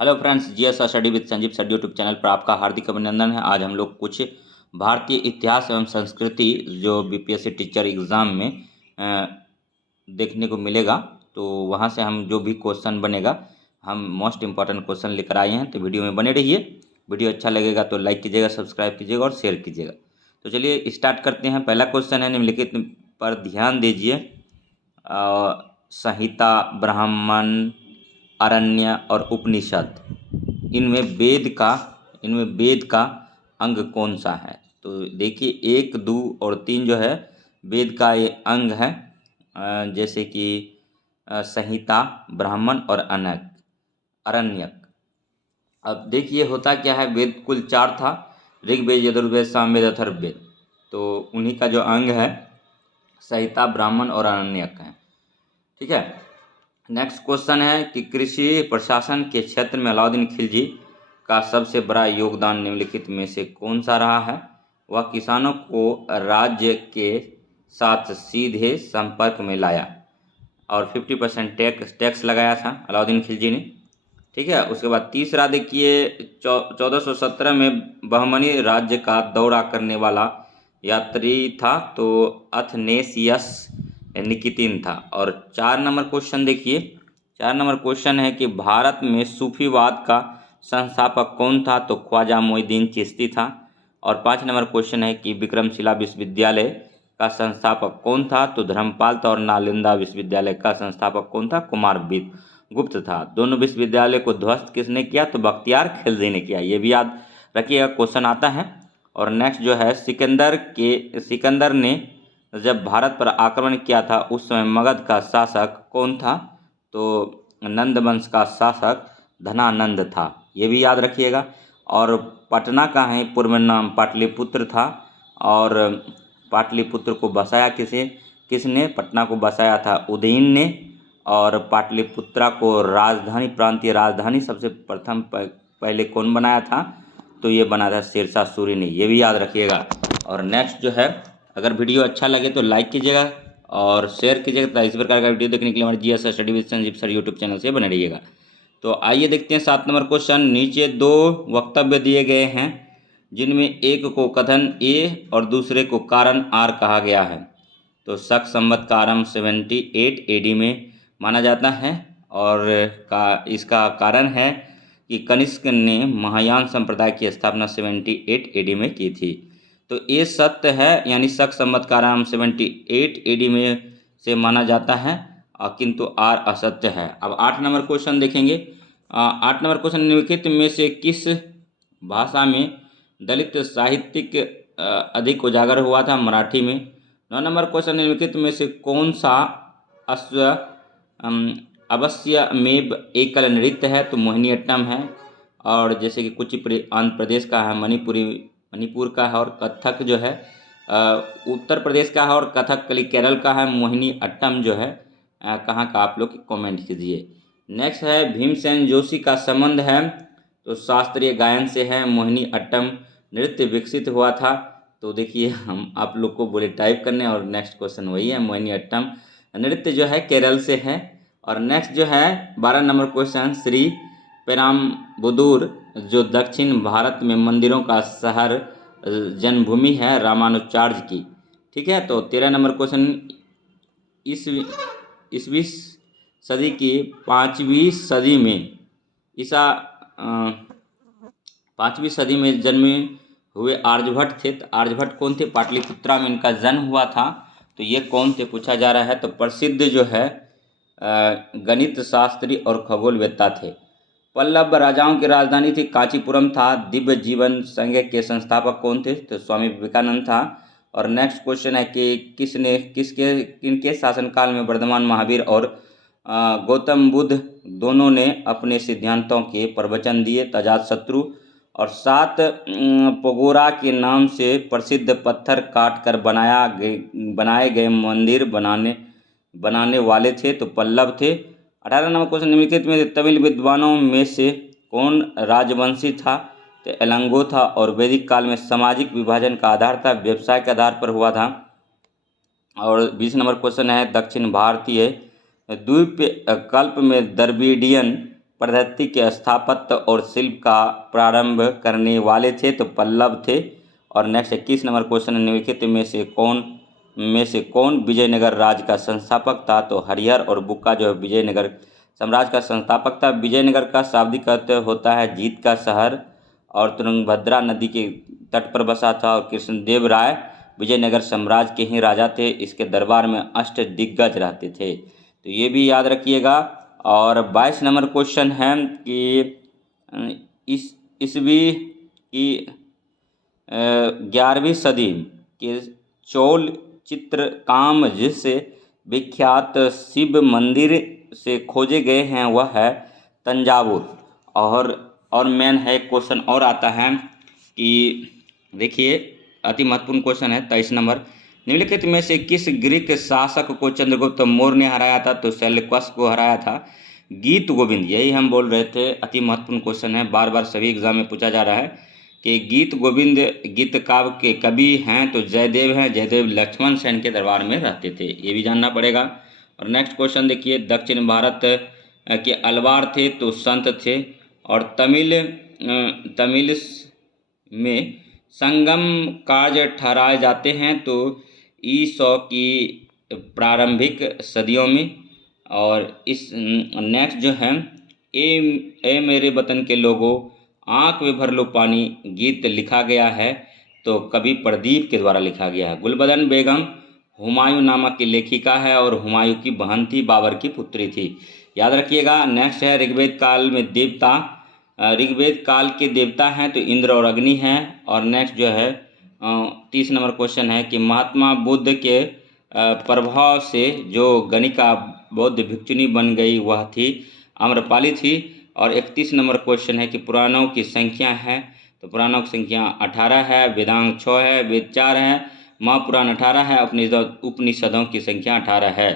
Hello friends, GS study with Sanjeev sir YouTube channel पर आपका हार्दिक अभिनंदन है। आज हम लोग कुछ भारतीय इतिहास एवं संस्कृति जो बीपीएससी टीचर एग्ज़ाम में देखने को मिलेगा, तो वहाँ से हम जो भी क्वेश्चन बनेगा हम मोस्ट इम्पॉर्टेंट क्वेश्चन लेकर आए हैं। तो वीडियो में बने रहिए। वीडियो अच्छा लगेगा तो लाइक कीजिएगा, सब्सक्राइब कीजिएगा और शेयर कीजिएगा। तो चलिए स्टार्ट करते हैं। पहला क्वेश्चन है, निम्नलिखित पर ध्यान दीजिए। संहिता, ब्राह्मण, अरण्य और उपनिषद, इनमें वेद का अंग कौन सा है? तो देखिए 1, 2 और 3 जो है वेद का ये अंग है, जैसे कि संहिता, ब्राह्मण और अरण्यक। अब देखिए होता क्या है, वेद कुल 4 था, ऋग्वेद, यजुर्वेद, सामवेद, अथर्ववेद। तो उन्हीं का जो अंग है संहिता, ब्राह्मण और अरण्यक है। ठीक है। नेक्स्ट क्वेश्चन है कि कृषि प्रशासन के क्षेत्र में अलाउद्दीन खिलजी का सबसे बड़ा योगदान निम्नलिखित में से कौन सा रहा है? वह किसानों को राज्य के साथ सीधे संपर्क में लाया और 50% टैक्स लगाया था अलाउद्दीन खिलजी ने। ठीक है। उसके बाद तीसरा देखिए, 1417 में बहमनी राज्य का दौरा करने वाला यात्री था तो अथनेसियस निकितिन था। और 4 नंबर क्वेश्चन देखिए, 4 नंबर क्वेश्चन है कि भारत में सूफीवाद का संस्थापक कौन था? तो ख्वाजा मोइनुद्दीन चिश्ती था। और 5 नंबर क्वेश्चन है कि विक्रमशिला विश्वविद्यालय का संस्थापक कौन था? तो धर्मपाल था। और नालंदा विश्वविद्यालय का संस्थापक कौन था? कुमार गुप्त था। दोनों विश्वविद्यालय को ध्वस्त किसने किया? तो बख्तियार खिलजी ने किया। ये भी याद रखिएगा, क्वेश्चन आता है। और नेक्स्ट जो है, सिकंदर ने जब भारत पर आक्रमण किया था उस समय मगध का शासक कौन था? तो नंद वंश का शासक धनानंद था। ये भी याद रखिएगा। और पटना का है पूर्व नाम पाटलिपुत्र था। और पाटलिपुत्र को बसाया किसने? पटना को बसाया था उदयन ने। और पाटलिपुत्रा को राजधानी, प्रांतीय राजधानी सबसे प्रथम पहले कौन बनाया था? तो ये बनाया था शेरशाह सूरी ने। ये भी याद रखिएगा। और नेक्स्ट जो है, अगर वीडियो अच्छा लगे तो लाइक कीजिएगा और शेयर कीजिएगा। इस प्रकार का वीडियो देखने के लिए हमारे GS study with Sanjeev sir YouTube channel से बने रहिएगा। तो आइए देखते हैं 7 नंबर क्वेश्चन। नीचे 2 वक्तव्य दिए गए हैं जिनमें एक को कथन ए और दूसरे को कारण आर कहा गया है। तो शक संवत का आरंभ 78 एडी में माना जाता है। और इसका कारण है कि कनिष्क ने महायान संप्रदाय की स्थापना 78 एडी में की थी। तो ये सत्य है, यानी शक संवत का आरंभ 78 एडी में से माना जाता है, किंतु आर असत्य है। अब 8 नंबर क्वेश्चन देखेंगे। 8 नंबर क्वेश्चन, निम्नलिखित में से किस भाषा में दलित साहित्यिक अधिक उजागर हुआ था? मराठी में। 9 नंबर क्वेश्चन, निम्नलिखित में से कौन सा अवश्यमेव एकल नृत्य है? तो मोहिनीअट्टम है। और जैसे कि कुचिपुड़ी आंध्र प्रदेश का है, मणिपुर का है। और कथक जो है उत्तर प्रदेश का है। और कथकली केरल का है। मोहिनीअट्टम जो है कहाँ का, आप लोग कमेंट कीजिए। नेक्स्ट है, भीमसेन जोशी का संबंध है तो शास्त्रीय गायन से है। मोहिनीअट्टम नृत्य विकसित हुआ था, तो देखिए हम आप लोग को बोले टाइप करने, और नेक्स्ट क्वेश्चन वही है, मोहिनीअट्टम नृत्य जो है केरल से है। और नेक्स्ट जो है 12 नंबर क्वेश्चन, श्री पेराम्बुदूर जो दक्षिण भारत में मंदिरों का शहर जन्मभूमि है रामानुजाचार्य की। ठीक है। तो 13 नंबर क्वेश्चन, ईसवीं सदी की 5वीं सदी में पाँचवीं सदी में जन्मे हुए आर्यभट्ट थे। तो आर्यभट्ट कौन थे? पाटलिपुत्रा में इनका जन्म हुआ था। तो ये कौन थे पूछा जा रहा है। तो प्रसिद्ध जो है गणित शास्त्री और खगोलवेत्ता थे। पल्लव राजाओं की राजधानी थी कांचीपुरम था। दिव्य जीवन संघ के संस्थापक कौन थे? तो स्वामी विवेकानंद था। और नेक्स्ट क्वेश्चन है कि किनके शासनकाल में वर्धमान महावीर और गौतम बुद्ध दोनों ने अपने सिद्धांतों के प्रवचन दिए? तो अजातशत्रु। और 7 पगोरा के नाम से प्रसिद्ध पत्थर काट कर बनाए गए मंदिर बनाने वाले थे? तो पल्लव थे। 18 नंबर क्वेश्चन, निम्नलिखित में तमिल विद्वानों में से कौन राजवंशी था? तो एलंगो था। और वैदिक काल में सामाजिक विभाजन का आधार था, व्यवसाय के आधार पर हुआ था। और 20 नंबर क्वेश्चन है, दक्षिण भारतीय द्वीप कल्प में द्रविडियन पद्धति के स्थापत्य और शिल्प का प्रारंभ करने वाले थे? तो पल्लव थे। और नेक्स्ट 21 नंबर क्वेश्चन, निम्नलिखित में से कौन विजयनगर राज्य का संस्थापक था? तो हरिहर और बुक्का जो है विजयनगर साम्राज्य का संस्थापक था। विजयनगर का शाब्दिक अर्थ होता है जीत का शहर, और तुंगभद्रा नदी के तट पर बसा था। और कृष्णदेव राय विजयनगर साम्राज्य के ही राजा थे। इसके दरबार में अष्टदिग्गज रहते थे, तो ये भी याद रखिएगा। और 22 नंबर क्वेश्चन है कि ईस्वी की 11वीं सदी के चोल चित्रकाम से विख्यात शिव मंदिर से खोजे गए हैं, वह है तंजावुर। और मेन है क्वेश्चन और आता है कि देखिए, अति महत्वपूर्ण क्वेश्चन है 23 नंबर, निम्नलिखित में से किस ग्रीक शासक को चंद्रगुप्त मौर्य ने हराया था? तो सेल्यूकस को हराया था। गीत गोविंद, यही हम बोल रहे थे, अति महत्वपूर्ण क्वेश्चन है, बार बार सभी एग्जाम में पूछा जा रहा है कि गीत गोविंद गीत काव्य के कवि हैं? तो जयदेव हैं। जयदेव लक्ष्मण सेन के दरबार में रहते थे, ये भी जानना पड़ेगा। और नेक्स्ट क्वेश्चन देखिए, दक्षिण भारत के अलवार थे? तो संत थे। और तमिल में संगम कार्य ठहराए जाते हैं? तो ईसो की प्रारंभिक सदियों में। और इस नेक्स्ट जो है, ए मेरे वतन के लोगों आँख में भर लो पानी गीत लिखा गया है? तो कवि प्रदीप के द्वारा लिखा गया है। गुलबदन बेगम हुमायूं नामक की लेखिका है और हुमायूं की बहन थी, बाबर की पुत्री थी, याद रखिएगा। नेक्स्ट है, ऋग्वेद काल में देवता, ऋग्वेद काल के देवता हैं तो इंद्र और अग्नि हैं। और नेक्स्ट जो है 30 नंबर क्वेश्चन है कि महात्मा बुद्ध के प्रभाव से जो गणिका बौद्ध भिक्षुनी बन गई वह थी आम्रपाली थी। और 31 नंबर क्वेश्चन है कि पुराणों की संख्या है? तो पुराणों की संख्या 18 है, वेदांग 6 है, वेद 4 है, महापुराण 18 है, उपनिषदों की संख्या 18 है।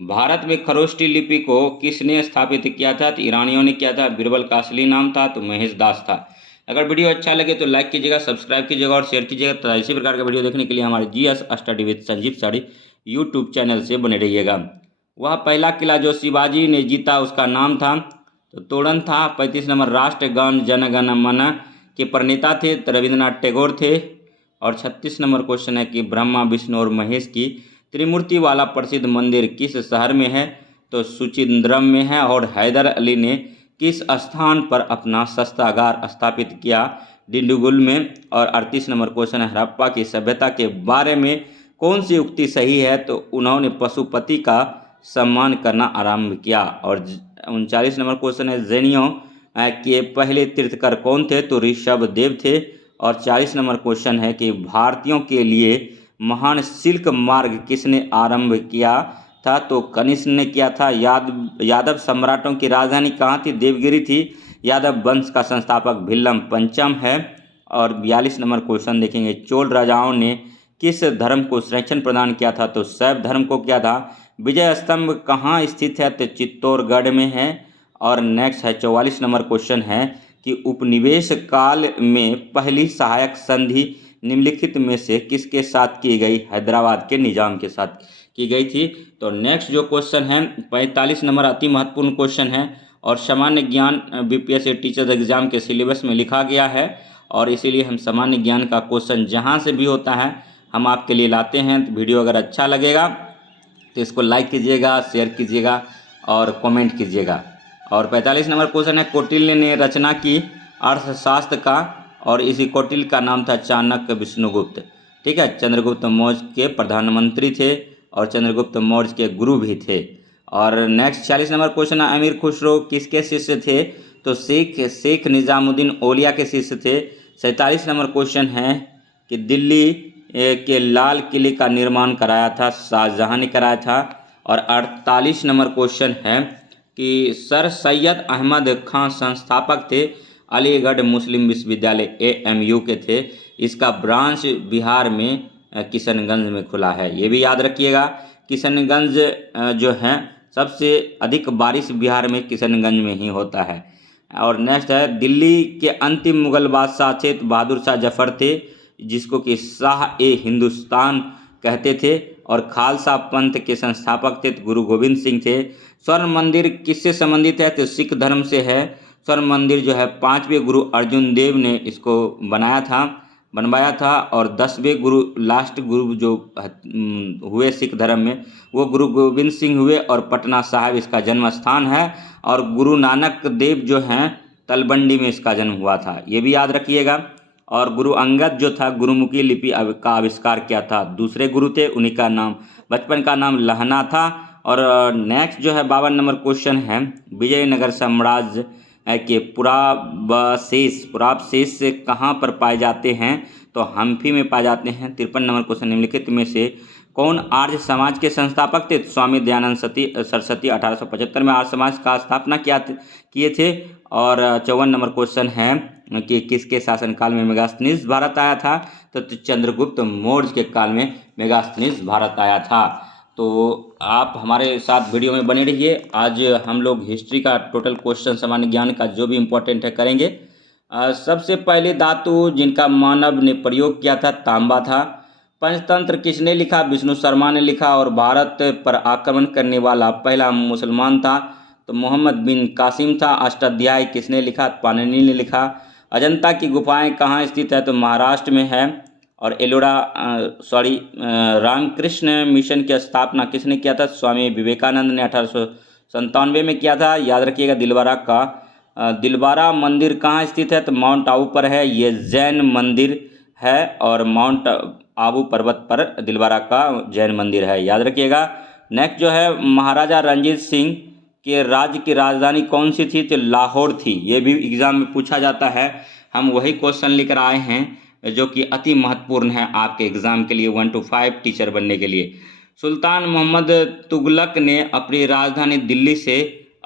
भारत में खरोष्टी लिपि को किसने स्थापित किया था? तो ईरानियों ने किया था। बीरबल का असली नाम था? तो महेश दास था। अगर वीडियो अच्छा लगे तो लाइक कीजिएगा, सब्सक्राइब कीजिएगा और शेयर कीजिएगा। तो इसी प्रकार का वीडियो देखने के लिए हमारे GS study with Sanjeev sari YouTube channel से बने रहिएगा। वह पहला किला जो शिवाजी ने जीता उसका नाम था? तो तोड़न था। 35 नंबर, राष्ट्रगान जन गण मन के प्रणेता थे? तो रविंद्रनाथ टैगोर थे। और 36 नंबर क्वेश्चन है कि ब्रह्मा विष्णु और महेश की त्रिमूर्ति वाला प्रसिद्ध मंदिर किस शहर में है? तो सुचिंद्रम में है। और हैदर अली ने किस स्थान पर अपना शस्त्रागार स्थापित किया? डिंडीगुल में। और 38 नंबर क्वेश्चन है, हड़प्पा की सभ्यता के बारे में कौन सी उक्ति सही है? तो उन्होंने पशुपति का सम्मान करना आरंभ किया। और 39 नंबर क्वेश्चन है, जैनियों के पहले तीर्थकर कौन थे? तो ऋषभ देव थे। और 40 नंबर क्वेश्चन है कि भारतीयों के लिए महान सिल्क मार्ग किसने आरंभ किया था? तो कनिष्क ने किया था। यादव सम्राटों की राजधानी कहाँ थी? देवगिरी थी। यादव वंश का संस्थापक भिल्लम पंचम है। और 42 नंबर क्वेश्चन देखेंगे, चोल राजाओं ने किस धर्म को संरक्षण प्रदान किया था? तो शैव धर्म को किया था। विजय स्तंभ कहाँ स्थित है? तो चित्तौड़गढ़ में है। और नेक्स्ट है 44 नंबर क्वेश्चन है कि उपनिवेश काल में पहली सहायक संधि निम्नलिखित में से किसके साथ की गई? हैदराबाद के निजाम के साथ की गई थी। तो नेक्स्ट जो क्वेश्चन है 45 नंबर, अति महत्वपूर्ण क्वेश्चन है और सामान्य ज्ञान बीपीएससी टीचर्स एग्जाम के सिलेबस में लिखा गया है और इसीलिए हम सामान्य ज्ञान का क्वेश्चन जहाँ से भी होता है हम आपके लिए लाते हैं। तो वीडियो अगर अच्छा लगेगा तो इसको लाइक कीजिएगा, शेयर कीजिएगा और कमेंट कीजिएगा। और 45 नंबर क्वेश्चन है, कौटिल्य ने रचना की अर्थशास्त्र का और इसी कौटिल्य का नाम था चाणक्य विष्णुगुप्त। ठीक है, चंद्रगुप्त मौर्य के प्रधानमंत्री थे और चंद्रगुप्त मौर्य के गुरु भी थे। और नेक्स्ट 40 नंबर क्वेश्चन है, अमीर खुसरो किसके शिष्य थे? तो शेख निजामुद्दीन औलिया के शिष्य थे। 47 नंबर क्वेश्चन है कि दिल्ली के लाल किले का निर्माण कराया था? शाहजहां ने कराया था। और 48 नंबर क्वेश्चन है कि सर सैयद अहमद खां संस्थापक थे अलीगढ़ मुस्लिम विश्वविद्यालय AMU के थे। इसका ब्रांच बिहार में किशनगंज में खुला है, ये भी याद रखिएगा। किशनगंज जो है सबसे अधिक बारिश बिहार में किशनगंज में ही होता है। और नेक्स्ट है, दिल्ली के अंतिम मुगल बादशाह थे बहादुर शाह जफर थे, जिसको कि शाह ए हिंदुस्तान कहते थे और खालसा पंथ के संस्थापक थे तो गुरु गोविंद सिंह थे। स्वर्ण मंदिर किससे संबंधित है तो सिख धर्म से है। स्वर्ण मंदिर जो है 5वें गुरु अर्जुन देव ने इसको बनवाया था और 10वें गुरु लास्ट गुरु जो हुए सिख धर्म में वो गुरु गोविंद सिंह हुए और पटना साहिब इसका जन्म स्थान है। और गुरु नानक देव जो हैं तलवंडी में इसका जन्म हुआ था, ये भी याद रखिएगा। और गुरु अंगद जो था गुरुमुखी लिपि का आविष्कार किया था, दूसरे गुरु थे, उन्हीं का नाम बचपन का नाम लहना था। और नेक्स्ट जो है 52 नंबर क्वेश्चन है, विजयनगर साम्राज्य के पुरावशेष से कहाँ पर पाए जाते हैं तो हम्पी में पाए जाते हैं। 53 नंबर क्वेश्चन, निम्नलिखित में से कौन आर्य समाज के संस्थापक थे? स्वामी दयानंद सरस्वती 1875 में आर्य समाज का स्थापना किए थे। और 54 नंबर क्वेश्चन है कि किसके शासनकाल में मेगास्थनीज भारत आया था तो चंद्रगुप्त मौर्य के काल में मेगास्थनीज भारत आया था। तो आप हमारे साथ वीडियो में बने रहिए। आज हम लोग हिस्ट्री का टोटल क्वेश्चन सामान्य ज्ञान का जो भी इम्पोर्टेंट है करेंगे। सबसे पहले धातु जिनका मानव ने प्रयोग किया था तांबा था। पंचतंत्र किसने लिखा? विष्णु शर्मा ने लिखा। और भारत पर आक्रमण करने वाला पहला मुसलमान था तो मोहम्मद बिन कासिम था। अष्टाध्यायी किसने लिखा? पाणिनि ने लिखा। अजंता की गुफाएं कहाँ स्थित है तो महाराष्ट्र में है। और रामकृष्ण मिशन की स्थापना किसने किया था? स्वामी विवेकानंद ने 1897 में किया था। याद रखिएगा दिलवारा मंदिर कहाँ स्थित है तो माउंट आबू पर है, ये जैन मंदिर है। और माउंट आबू पर्वत पर दिलवारा का जैन मंदिर है, याद रखिएगा। नेक्स्ट जो है महाराजा रणजीत सिंह के राज्य की राजधानी कौन सी थी तो लाहौर थी। ये भी एग्जाम में पूछा जाता है, हम वही क्वेश्चन लेकर आए हैं जो कि अति महत्वपूर्ण है आपके एग्जाम के लिए 1 to 5 टीचर बनने के लिए। सुल्तान मोहम्मद तुगलक ने अपनी राजधानी दिल्ली से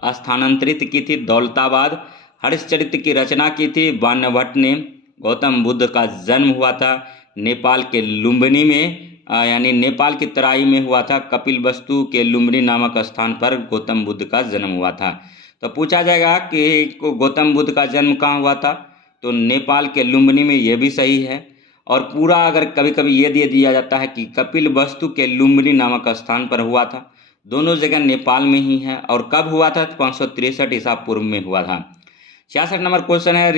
स्थानांतरित की थी दौलताबाद। हरिश्चरित्र की रचना की थी वानभट्ट ने। गौतम बुद्ध का जन्म हुआ था नेपाल के लुम्बिनी में, यानी नेपाल की तराई में हुआ था। कपिलवस्तु के लुम्बिनी नामक स्थान पर गौतम बुद्ध का जन्म हुआ था। तो पूछा जाएगा कि गौतम बुद्ध का जन्म कहाँ हुआ था तो नेपाल के लुम्बिनी में, ये भी सही है। और पूरा अगर कभी कभी ये दे दिया जाता है कि कपिलवस्तु के लुम्बिनी नामक स्थान पर हुआ था, दोनों जगह नेपाल में ही है। और कब हुआ था? 563 ईसा पूर्व में हुआ था। 66 नंबर क्वेश्चन है,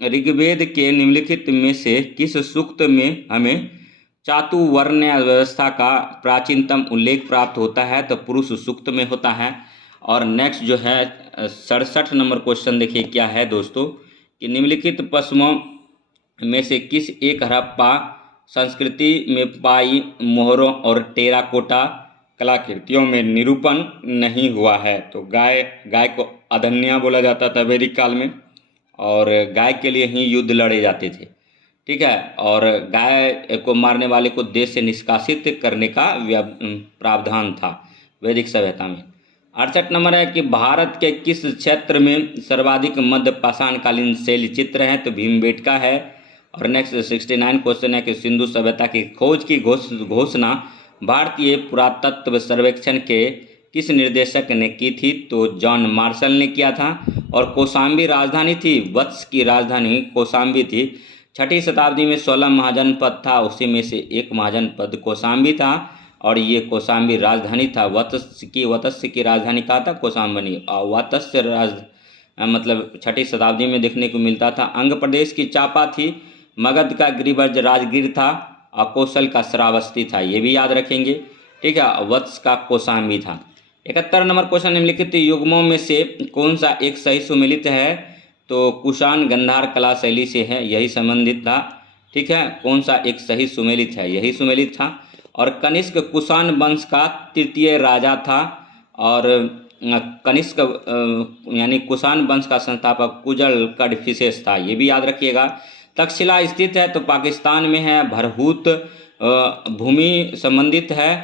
ऋग्वेद के निम्नलिखित में से किस सूक्त में हमें चातुर्वर्ण्य व्यवस्था का प्राचीनतम उल्लेख प्राप्त होता है तो पुरुष सूक्त में होता है। और नेक्स्ट जो है 67 नंबर क्वेश्चन देखिए क्या है दोस्तों कि निम्नलिखित पश्चिमों में से किस एक हड़प्पा संस्कृति में पाई मोहरों और टेराकोटा कलाकृतियों में निरूपण नहीं हुआ है तो गाय को अधन्या बोला जाता था वैदिक काल में, और गाय के लिए ही युद्ध लड़े जाते थे, ठीक है। और गाय को मारने वाले को देश से निष्कासित करने का प्रावधान था वैदिक सभ्यता में। 68 नंबर है कि भारत के किस क्षेत्र में सर्वाधिक मध्य पाषाणकालीन शैल चित्र हैं तो भीमबेटका है। और नेक्स्ट 69 क्वेश्चन है कि सिंधु सभ्यता की खोज की घोषणा भारतीय पुरातत्व सर्वेक्षण के किस निर्देशक ने की थी तो जॉन मार्शल ने किया था। और कौशाम्बी राजधानी थी, वत्स की राजधानी कौशाम्बी थी। 6ठी शताब्दी में 16 महाजनपद था, उसी में से एक महाजनपद कौशाम्बी था और ये कौशाम्बी राजधानी था। वत्स की राजधानी कहा था कौशाम्बी। और वत्स मतलब 6ठी शताब्दी में देखने को मिलता था। अंग प्रदेश की चापा थी, मगध का गिरिवर्ज राजगीर था और कौशल का श्रावस्ती था, ये भी याद रखेंगे, ठीक है। वत्स का कौशाम्बी था। 71 नंबर क्वेश्चन, निम्नलिखित युग्मों में से कौन सा एक सही सुमेलित है तो कुषाण गंधार कला शैली से है, यही संबंधित था, ठीक है। कौन सा एक सही सुमेलित है, यही सुमेलित था। और कनिष्क कुषाण वंश का तृतीय राजा था और कनिष्क यानी कुषाण वंश का संस्थापक कुजल कडफिसेस था, ये भी याद रखिएगा। तक्षशिला स्थित है तो पाकिस्तान में है। भरहूत भूमि संबंधित है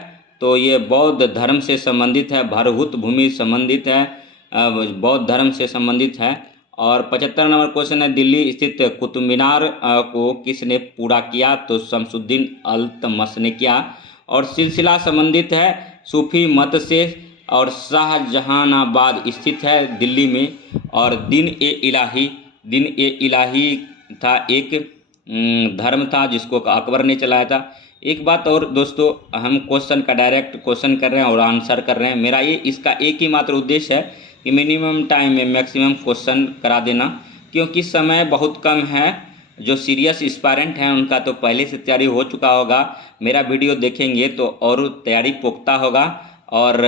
तो ये बौद्ध धर्म से संबंधित है। भरहूत भूमि संबंधित है, बौद्ध धर्म से संबंधित है। और 75 नंबर क्वेश्चन है, दिल्ली स्थित कुतुब मीनार को किसने पूरा किया तो शमसुद्दीन अल्तमश ने किया। और सिलसिला संबंधित है सूफी मत से और शाहजहानाबाद स्थित है दिल्ली में। और दिन ए इलाही था एक धर्म था जिसको अकबर ने चलाया था। एक बात और दोस्तों, हम क्वेश्चन का डायरेक्ट क्वेश्चन कर रहे हैं और आंसर कर रहे हैं। मेरा ये इसका एक ही मात्र उद्देश्य है कि मिनिमम टाइम में मैक्सिमम क्वेश्चन करा देना, क्योंकि समय बहुत कम है। जो सीरियस एस्पायरेंट हैं उनका तो पहले से तैयारी हो चुका होगा, मेरा वीडियो देखेंगे तो और तैयारी पुख्ता होगा और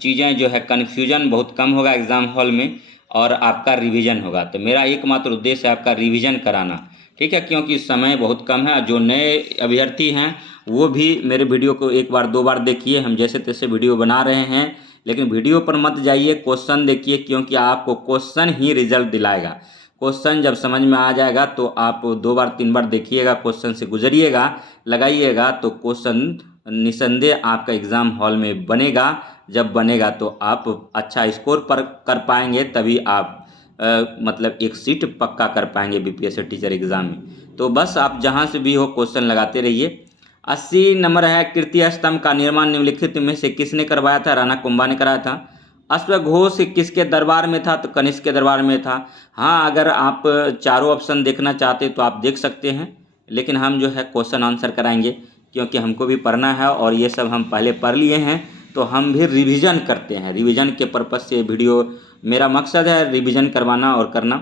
चीज़ें जो है कन्फ्यूजन बहुत कम होगा एग्ज़ाम हॉल में, और आपका रिवीजन होगा। तो मेरा एकमात्र उद्देश्य है आपका रिवीजन कराना, ठीक है, क्योंकि समय बहुत कम है। जो नए अभ्यर्थी हैं वो भी मेरे वीडियो को एक बार दो बार देखिए। हम जैसे तैसे वीडियो बना रहे हैं, लेकिन वीडियो पर मत जाइए, क्वेश्चन देखिए, क्योंकि आपको क्वेश्चन ही रिजल्ट दिलाएगा। क्वेश्चन जब समझ में आ जाएगा तो आप दो बार तीन बार देखिएगा, क्वेश्चन से गुजरिएगा, लगाइएगा, तो क्वेश्चन निसंदेह आपका एग्ज़ाम हॉल में बनेगा। जब बनेगा तो आप अच्छा स्कोर पर कर पाएंगे, तभी आप मतलब एक सीट पक्का कर पाएंगे बीपीएससी टीचर एग्ज़ाम में। तो बस आप जहां से भी हो क्वेश्चन लगाते रहिए। 80 नंबर है, कीर्ति स्तंभ का निर्माण निम्नलिखित में से किसने करवाया था? राणा कुंभा ने कराया था। अश्वघोष किसके दरबार में था? तो कनिष्क के दरबार में था। हाँ, अगर आप चारों ऑप्शन देखना चाहते तो आप देख सकते हैं, लेकिन हम जो है क्वेश्चन आंसर कराएंगे, क्योंकि हमको भी पढ़ना है और ये सब हम पहले पढ़ लिए हैं, तो हम भी रिवीजन करते हैं। रिवीजन के पर्पज़ से वीडियो, मेरा मकसद है रिवीजन करवाना और करना।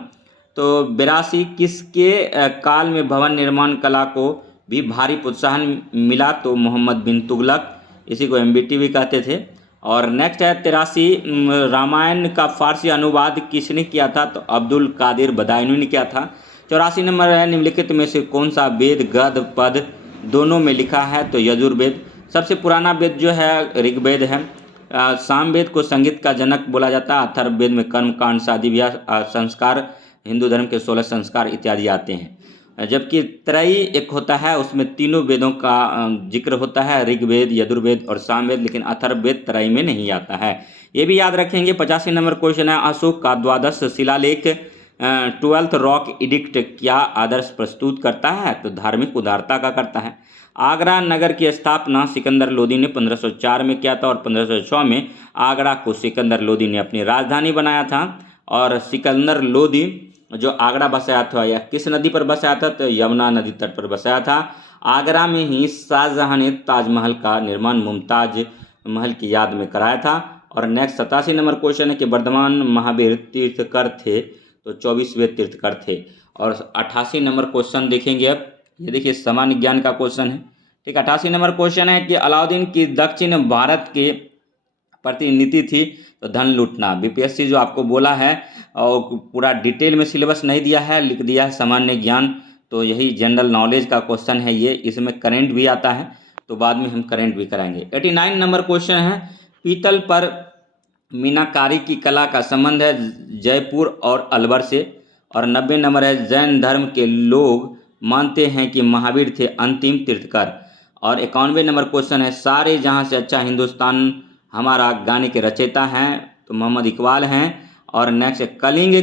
तो 82 किसके काल में भवन निर्माण कला को भी भारी प्रोत्साहन मिला? तो मोहम्मद बिन तुगलक, इसी को एमबीटी भी कहते थे। और नेक्स्ट है 83 रामायण का फारसी अनुवाद किसने किया था? तो अब्दुल कादिर बदायूनी ने किया था। 84 नंबर है, निम्नलिखित में से कौन सा वेद गद्य पद दोनों में लिखा है? तो यजुर्वेद। सबसे पुराना वेद जो है ऋग्वेद है। सामवेद को संगीत का जनक बोला जाता है। अथर्ववेद में कर्म कांड, शादी ब्याह, संस्कार, हिंदू धर्म के 16 संस्कार इत्यादि आते हैं। जबकि त्रयी एक होता है, उसमें तीनों वेदों का जिक्र होता है, ऋग्वेद, यजुर्वेद और सामवेद, लेकिन अथर्ववेद त्रयी में नहीं आता है। ये भी याद रखेंगे। 85 नंबर क्वेश्चन है, अशोक का द्वादश शिलालेख 12th रॉक एडिक्ट क्या आदर्श प्रस्तुत करता है? तो धार्मिक उदारता का करता है। आगरा नगर की स्थापना सिकंदर लोदी ने 1504 में किया था और 1506 में आगरा को सिकंदर लोदी ने अपनी राजधानी बनाया था। और सिकंदर लोदी जो आगरा बसाया था या किस नदी पर बसाया था? तो यमुना नदी तट पर बसाया था। आगरा में ही शाहजहां ने ताजमहल का निर्माण मुमताज महल की याद में कराया था। और नेक्स्ट 87 नंबर क्वेश्चन है कि वर्धमान महावीर तीर्थकर थे? तो 24वें तीर्थकर थे। और 88 नंबर क्वेश्चन देखेंगे अब, ये देखिए सामान्य ज्ञान का क्वेश्चन है, ठीक। 88 नंबर क्वेश्चन है कि अलाउद्दीन की दक्षिण भारत के प्रति नीति थी? तो धन लूटना। बीपीएससी जो आपको बोला है और पूरा डिटेल में सिलेबस नहीं दिया है, लिख दिया है सामान्य ज्ञान, तो यही जनरल नॉलेज का क्वेश्चन है ये। इसमें करंट भी आता है, तो बाद में हम करंट भी कराएंगे। 89 नंबर क्वेश्चन है, पीतल पर मीनाकारी की कला का संबंध है जयपुर और अलवर से। और 90 नंबर है, जैन धर्म के लोग मानते हैं कि महावीर थे अंतिम तीर्थकर। और 91 नंबर क्वेश्चन है, सारे जहां से अच्छा हिंदुस्तान हमारा गाने के रचयिता हैं? तो मोहम्मद इकबाल हैं। और नेक्स्ट, कलिंग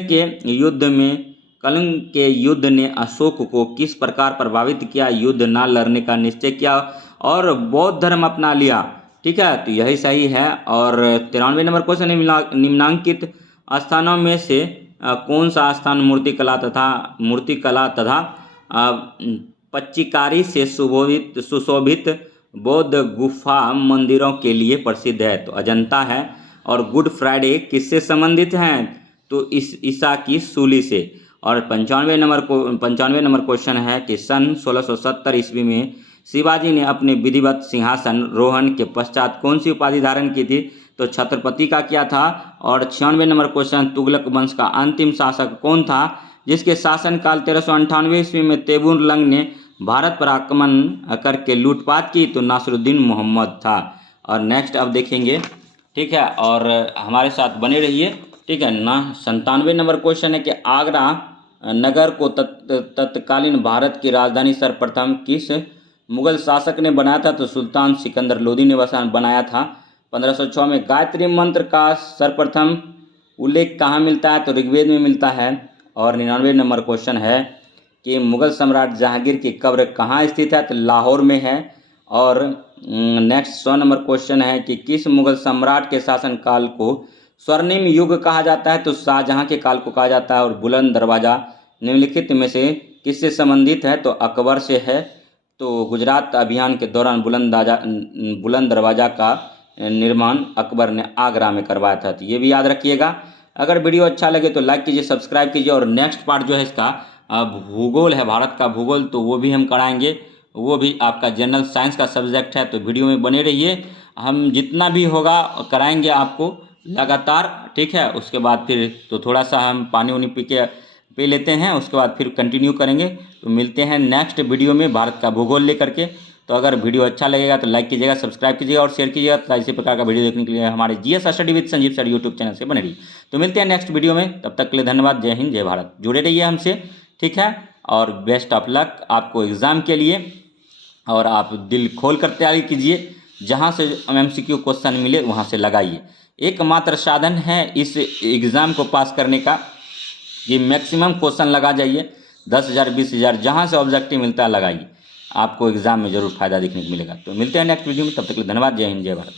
के युद्ध ने अशोक को किस प्रकार प्रभावित किया? युद्ध न लड़ने का निश्चय किया और बौद्ध धर्म अपना लिया, ठीक है, तो यही सही है। और 93 नंबर क्वेश्चन है, निम्नांकित स्थानों में से कौन सा स्थान मूर्तिकला तथा पच्चीकारी से सुशोभित बौद्ध गुफा मंदिरों के लिए प्रसिद्ध है? तो अजंता है। और गुड फ्राइडे किससे संबंधित हैं? तो इस ईसा की सूली से। और 95 नंबर क्वेश्चन है कि सन 1670 ईस्वी में शिवाजी ने अपने विधिवत सिंहासन रोहन के पश्चात कौन सी उपाधि धारण की थी? तो छत्रपति का किया था। और 96 नंबर क्वेश्चन, तुगलक वंश का अंतिम शासक कौन था जिसके शासनकाल 1398 ईस्वी में तैमूरलंग ने भारत पर आक्रमण करके लूटपाट की? तो नासिरुद्दीन मोहम्मद था। और नेक्स्ट अब देखेंगे, ठीक है, और हमारे साथ बने रहिए, ठीक है ना। 97 नंबर क्वेश्चन है कि आगरा नगर को तत्कालीन भारत की राजधानी सर्वप्रथम किस मुगल शासक ने बनाया था? तो सुल्तान सिकंदर लोदी ने बनाया था 1506 में। गायत्री मंत्र का सर्वप्रथम उल्लेख कहाँ मिलता है? तो ऋग्वेद में मिलता है। और 99 नंबर क्वेश्चन है कि मुगल सम्राट जहांगीर की कब्र कहाँ स्थित है? तो लाहौर में है। और नेक्स्ट 100 नंबर क्वेश्चन है कि किस मुगल सम्राट के शासनकाल को स्वर्णिम युग कहा जाता है? तो शाहजहां के काल को कहा जाता है। और बुलंद दरवाजा निम्नलिखित में से किससे संबंधित है, तो अकबर से है। तो गुजरात अभियान के दौरान बुलंद दरवाज़ा का निर्माण अकबर ने आगरा में करवाया था। तो ये भी याद रखिएगा। अगर वीडियो अच्छा लगे तो लाइक कीजिए, सब्सक्राइब कीजिए। और नेक्स्ट पार्ट जो है इसका भूगोल है, भारत का भूगोल, तो वो भी हम कराएंगे। वो भी आपका जनरल साइंस का सब्जेक्ट है, तो वीडियो में बने रहिए। हम जितना भी होगा कराएंगे आपको लगातार, ठीक है। उसके बाद फिर तो थोड़ा सा हम पानी उनी पी लेते हैं, उसके बाद फिर कंटिन्यू करेंगे। तो मिलते हैं नेक्स्ट वीडियो में भारत का भूगोल लेकर के। तो अगर वीडियो अच्छा लगेगा तो लाइक कीजिएगा, सब्सक्राइब कीजिएगा और शेयर कीजिएगा। तो इसी प्रकार का वीडियो देखने के लिए हमारे GS study with Sanjeev sir YouTube channel से बने रहिए। तो मिलते हैं नेक्स्ट वीडियो में, तब तक के लिए धन्यवाद। जय हिंद, जय भारत। जुड़े रहिए हमसे, ठीक है। और बेस्ट ऑफ लक आपको एग्ज़ाम के लिए। और आप दिल खोल कर तैयारी कीजिए, जहाँ से MCQ क्वेश्चन मिले वहाँ से लगाइए। एकमात्र साधन है इस एग्ज़ाम को पास करने का कि मैक्सिमम क्वेश्चन लगा जाइए। 10,000 20,000 जहाँ से ऑब्जेक्टिव मिलता है लगाइए, आपको एग्ज़ाम में ज़रूर फायदा देखने को मिलेगा। तो मिलते हैं नेक्स्ट वीडियो में, तब तक के लिए धन्यवाद। जय हिंद, जय भारत।